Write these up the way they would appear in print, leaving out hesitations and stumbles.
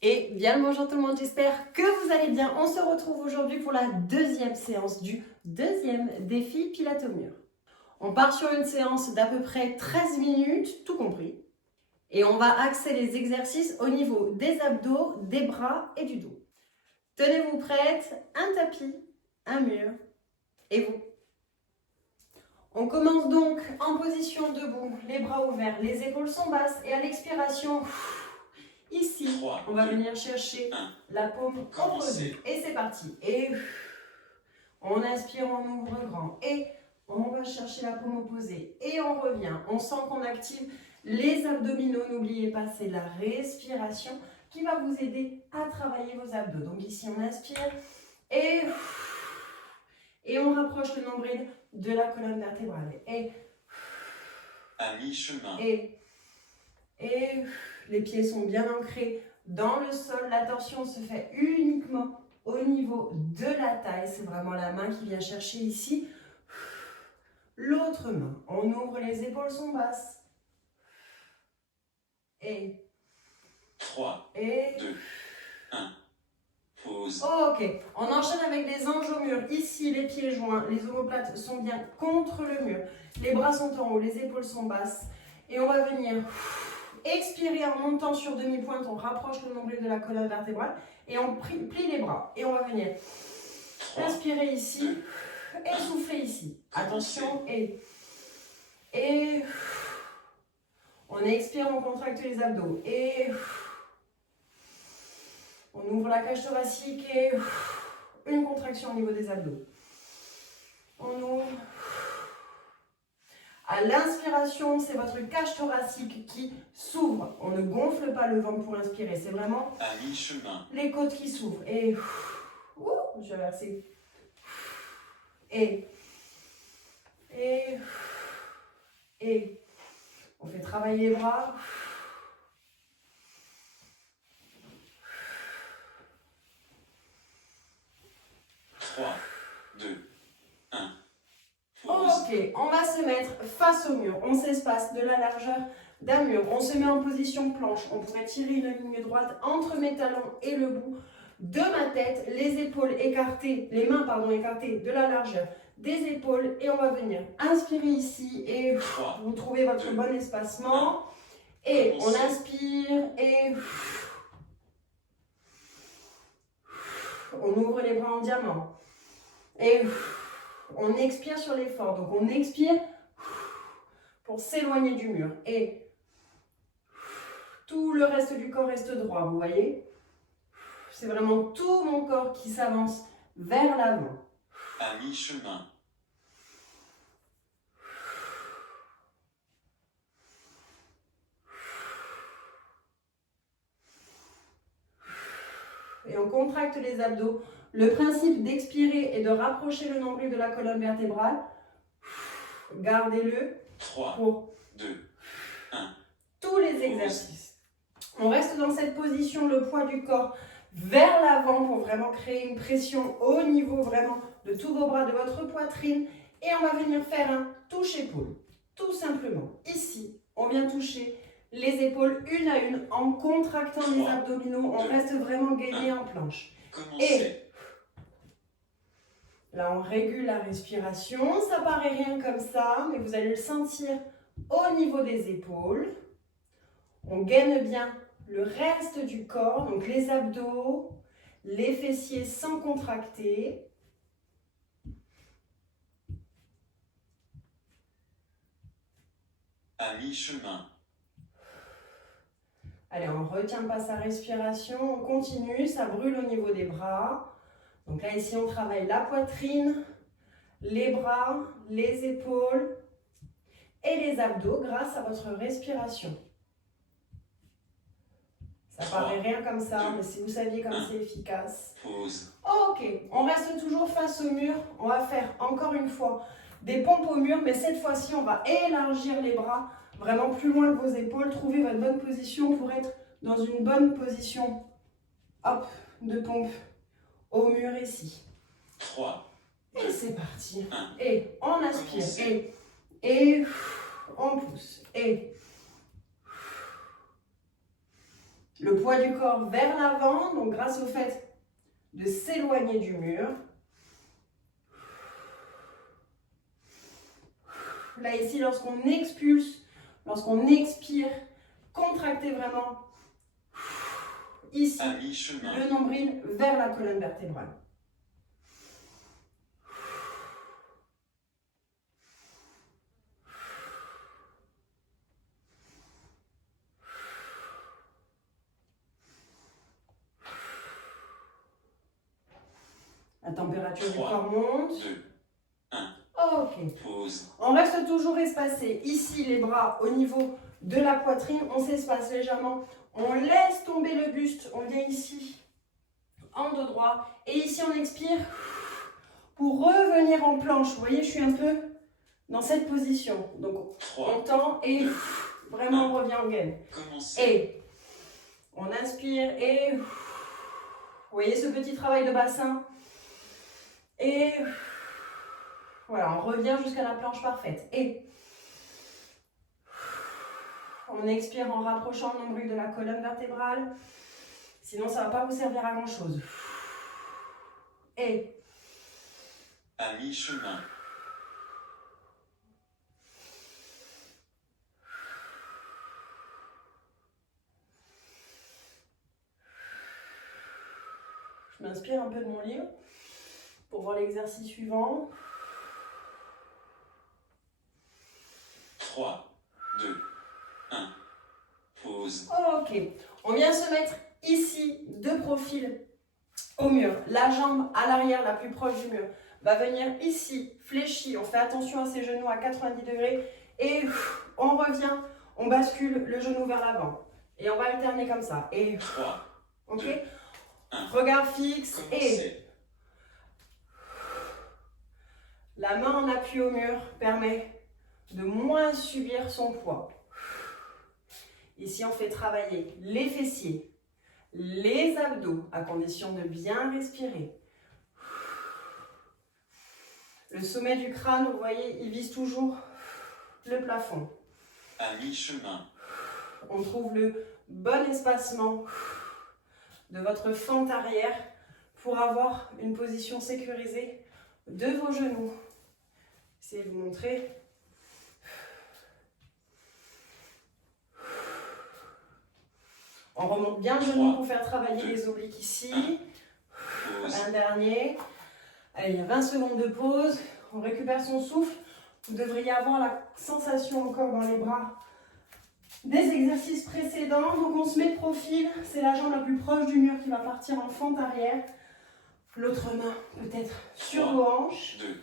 Et bien le bonjour tout le monde, j'espère que vous allez bien. On se retrouve aujourd'hui pour la deuxième séance du deuxième défi Pilates au mur. On part sur une séance d'à peu près 13 minutes, tout compris. Et on va axer les exercices au niveau des abdos, des bras et du dos. Tenez-vous prêtes, un tapis, un mur et vous. On commence donc en position debout, les bras ouverts, les épaules sont basses et à l'expiration, ici, on va venir chercher la paume opposée. Et c'est parti. Et on inspire, on ouvre grand. Et on va chercher la paume opposée. Et on revient. On sent qu'on active les abdominaux. N'oubliez pas, c'est la respiration qui va vous aider à travailler vos abdos. Donc ici, on inspire. Et on rapproche le nombril de la colonne vertébrale. Et à mi-chemin. Et les pieds sont bien ancrés dans le sol. La torsion se fait uniquement au niveau de la taille. C'est vraiment la main qui vient chercher ici. L'autre main. On ouvre, les épaules sont basses. Et 3, et 2, 1. Pause. Ok, on enchaîne avec les anges au mur. Ici, les pieds joints, les omoplates sont bien contre le mur. Les bras sont en haut, les épaules sont basses. Et on va venir expirer en montant sur demi-pointe. On rapproche le nombril de la colonne vertébrale. Et on plie les bras. Et on va venir inspirer ici et souffler ici. Attention, et on expire, on contracte les abdos. Et on ouvre la cage thoracique et une contraction au niveau des abdos. On ouvre. À l'inspiration, c'est votre cage thoracique qui s'ouvre. On ne gonfle pas le ventre pour inspirer. C'est vraiment à mi-chemin. Les côtes qui s'ouvrent. Et je vais verser. Et on fait travailler les bras. Ok, on va se mettre face au mur. On s'espace de la largeur d'un mur. On se met en position planche. On pourrait tirer une ligne droite entre mes talons et le bout de ma tête. Les épaules écartées, les mains écartées de la largeur des épaules. Et on va venir inspirer ici et vous trouvez votre bon espacement. Et on inspire et on ouvre les bras en diamant. Et on expire sur l'effort. Donc on expire pour s'éloigner du mur. Et tout le reste du corps reste droit, vous voyez? C'est vraiment tout mon corps qui s'avance vers l'avant. À mi-chemin. Et on contracte les abdos. Le principe d'expirer est de rapprocher le nombril de la colonne vertébrale. Gardez-le 3, pour 2, 1. Tous les exercices. On reste dans cette position, le poids du corps vers l'avant pour vraiment créer une pression au niveau vraiment de tous vos bras, de votre poitrine. Et on va venir faire un touche-épaule. Tout simplement. Ici, on vient toucher les épaules une à une en contractant les abdominaux. On reste vraiment gainé en planche. Et là, on régule la respiration. Ça paraît rien comme ça, mais vous allez le sentir au niveau des épaules. On gaine bien le reste du corps, donc les abdos, les fessiers sans contracter. À mi-chemin. Allez, on ne retient pas sa respiration, on continue, ça brûle au niveau des bras. Donc là, ici, on travaille la poitrine, les bras, les épaules et les abdos grâce à votre respiration. Ça paraît rien comme ça, mais si vous saviez comme c'est efficace. Pause. Ok, on reste toujours face au mur. On va faire encore une fois des pompes au mur, mais cette fois-ci, on va élargir les bras vraiment plus loin que vos épaules. Trouvez votre bonne position pour être dans une bonne position, hop, de pompe au mur ici. 3. Et c'est parti. Et on inspire. Et on pousse. Et le poids du corps vers l'avant, donc grâce au fait de s'éloigner du mur. Là, ici, lorsqu'on expulse, lorsqu'on expire, contractez vraiment ici À mi-chemin. le nombril vers la colonne vertébrale. La température du 3, corps monte. 2, 1. Ok. Pause. On reste toujours espacé. Ici, les bras au niveau de la poitrine. On s'espace légèrement. On laisse tomber le buste. On vient ici en dos droit. Et ici, on expire pour revenir en planche. Vous voyez, je suis un peu dans cette position. Donc, 3, on tend et vraiment, on revient en gaine. commencez. Et on inspire et vous voyez ce petit travail de bassin. Et voilà, on revient jusqu'à la planche parfaite. Et on expire en rapprochant le nombril de la colonne vertébrale. Sinon, ça ne va pas vous servir à grand-chose. Et À mi-chemin. je m'inspire un peu de mon livre pour voir l'exercice suivant. 3, 2, 1. Pause. Ok, on vient se mettre ici de profil au mur. La jambe à l'arrière, la plus proche du mur, va venir ici, fléchie. On fait attention à ses genoux à 90 degrés et on revient, on bascule le genou vers l'avant. Et on va alterner comme ça. Et 3, ok, 2, 1. regard fixe et Commencez. la main en appui au mur permet de moins subir son poids. Ici, on fait travailler les fessiers, les abdos, à condition de bien respirer. Le sommet du crâne, vous voyez, il vise toujours le plafond. À mi-chemin. On trouve le bon espacement de votre fente arrière pour avoir une position sécurisée de vos genoux. Essayez de vous montrer. On remonte bien le genou pour faire travailler les obliques ici. Pause. Un dernier. Allez, il y a 20 secondes de pause. On récupère son souffle. Vous devriez avoir la sensation encore dans les bras des exercices précédents. Donc on se met de profil. C'est la jambe la plus proche du mur qui va partir en fente arrière. L'autre main peut-être sur vos hanches. 2,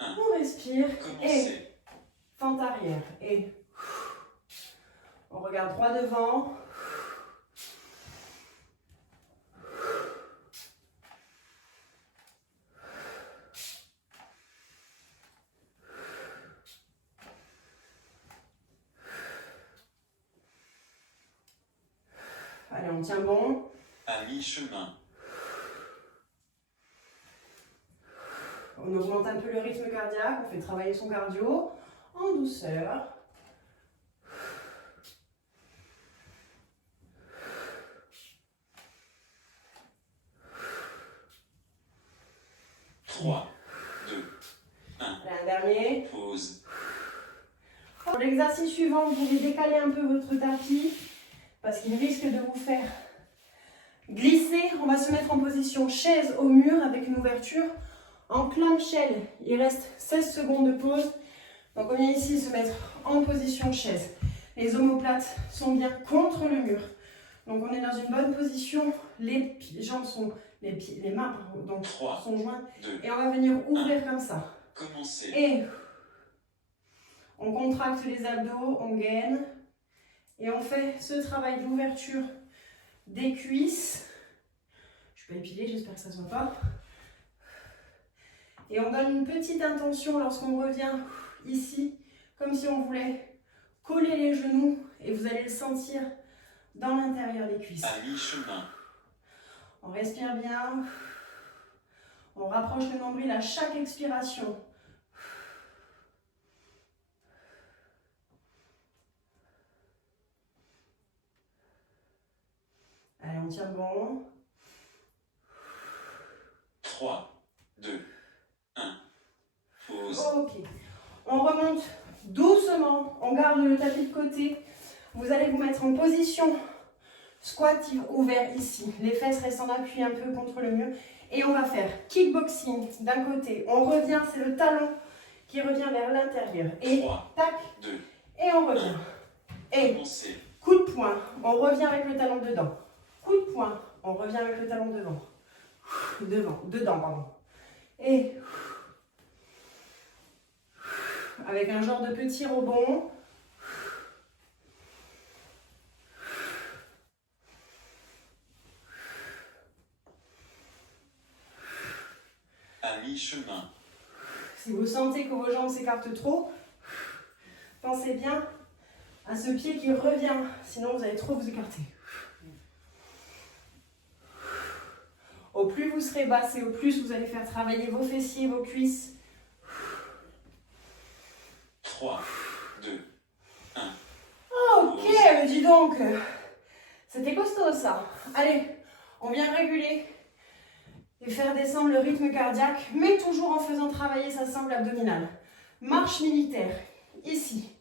On respire. Et commencez. fente arrière. Et on regarde droit devant. Allez, on tient bon. À mi-chemin. On augmente un peu le rythme cardiaque, on fait travailler son cardio en douceur. Trois, 2, Allez, un dernier. pause. Pour l'exercice suivant, vous pouvez décaler un peu votre tapis parce qu'il risque de vous faire glisser. On va se mettre en position chaise au mur avec une ouverture en clamshell. Il reste 16 secondes de pause. Donc on vient ici se mettre en position chaise. Les omoplates sont bien contre le mur. Donc on est dans une bonne position. Les jambes sont, les mains pardon, donc, 3, sont jointes. 2, Et on va venir ouvrir comme ça. commencez. Et on contracte les abdos, on gaine. Et on fait ce travail d'ouverture des cuisses. Je peux épiler, j'espère que ça ne se voit pas. Et on donne une petite intention lorsqu'on revient ici, comme si on voulait coller les genoux. Et vous allez le sentir dans l'intérieur des cuisses. À mi-chemin. On respire bien. On rapproche le nombril à chaque expiration. Allez, on tient bon. 3, 2, 1. Pause. Ok. On remonte doucement. On garde le tapis de côté. Vous allez vous mettre en position squat ouvert ici. Les fesses restent en appui un peu contre le mur. Et on va faire kickboxing d'un côté. On revient, c'est le talon qui revient vers l'intérieur. Et 3, tac, 2, et on revient. Et commencez. coup de poing, on revient avec le talon dedans. Coup de poing, on revient avec le talon devant. Dedans, pardon. Et avec un genre de petit rebond. À mi-chemin. Si vous sentez que vos jambes s'écartent trop, pensez bien à ce pied qui revient, sinon vous allez trop vous écarter. Au plus vous serez basse et au plus vous allez faire travailler vos fessiers, vos cuisses. 3, 2, 1. Ok, mais dis donc, c'était costaud ça. Allez, on vient réguler et faire descendre le rythme cardiaque, mais toujours en faisant travailler sa sangle abdominale. Marche militaire, ici.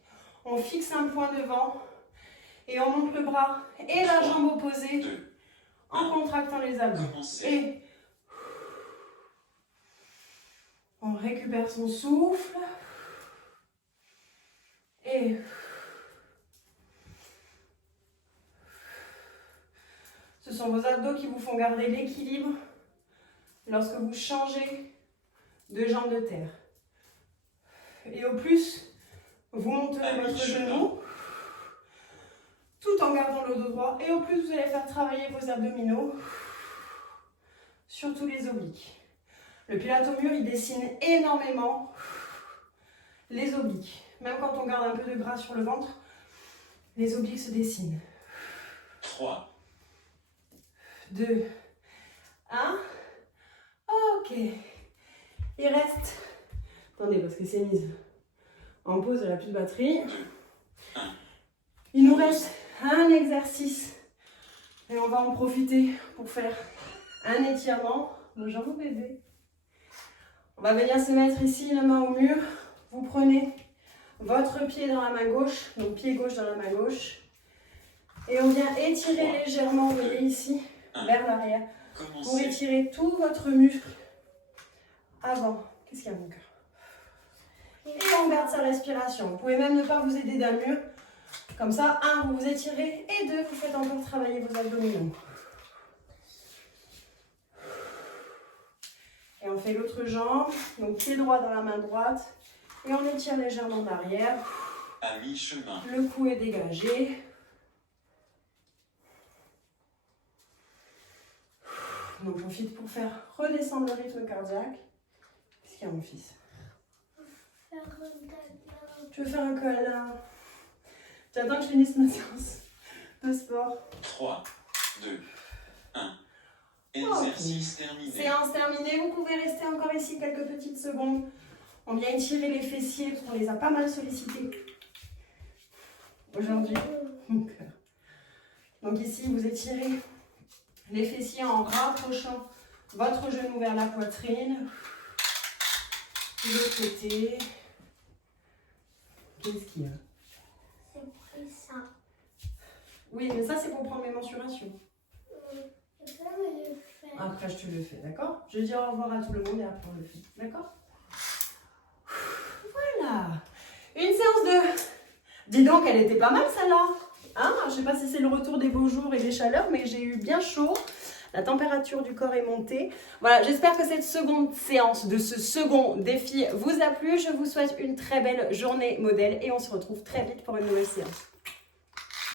On fixe un point devant et on monte le bras et la jambe opposée 2, en contractant les abdos. commencez. Et on récupère son souffle. Et ce sont vos abdos qui vous font garder l'équilibre lorsque vous changez de jambe de terre. Et au plus, vous monterez votre genou tout en gardant le dos droit. Et au plus, vous allez faire travailler vos abdominaux, surtout les obliques. Le pilates-au-mur, il dessine énormément les obliques. Même quand on garde un peu de gras sur le ventre, les obliques se dessinent. 3, 2, 1. Ok. Il reste... Attendez, parce que c'est mise en pause, elle n'a plus de batterie. 2, 1. Il nous reste un exercice. Et on va en profiter pour faire un étirement. Bonjour mon bébé. On va venir se mettre ici, la main au mur. Vous prenez votre pied dans la main gauche, donc pied gauche dans la main gauche. Et on vient étirer légèrement, vous voyez ici, vers l'arrière. Pour Commencez. étirer tout votre muscle avant. Qu'est-ce qu'il y a mon cœur? Et on garde sa respiration. Vous pouvez même ne pas vous aider d'un mur. Comme ça, 1, vous vous étirez, et 2, vous faites encore travailler vos abdominaux. Et on fait l'autre jambe, donc pied droit dans la main droite, et on étire légèrement en arrière. À mi-chemin. Le cou est dégagé. On en profite pour faire redescendre le rythme cardiaque. Qu'est-ce qu'il y a mon fils? Tu veux faire un câlin? Tu attends que je finisse ma séance de sport. 3, 2, 1. Exercice terminé. Séance terminée, vous pouvez rester encore ici quelques petites secondes. On vient étirer les fessiers parce qu'on les a pas mal sollicités aujourd'hui. Donc ici, vous étirez les fessiers en rapprochant votre genou vers la poitrine. De l'autre côté. Qu'est-ce qu'il y a? C'est pris ça. Oui, mais ça, c'est pour prendre mes mensurations. Je peux me le faire. Après, je te le fais, d'accord? Je dis au revoir à tout le monde et après, on le fait, d'accord? Voilà. Une séance de... Dis donc, elle était pas mal, celle-là. Hein? Je sais pas si c'est le retour des beaux jours et des chaleurs, mais j'ai eu bien chaud. La température du corps est montée. Voilà, j'espère que cette seconde séance de ce second défi vous a plu. Je vous souhaite une très belle journée modèle et on se retrouve très vite pour une nouvelle séance.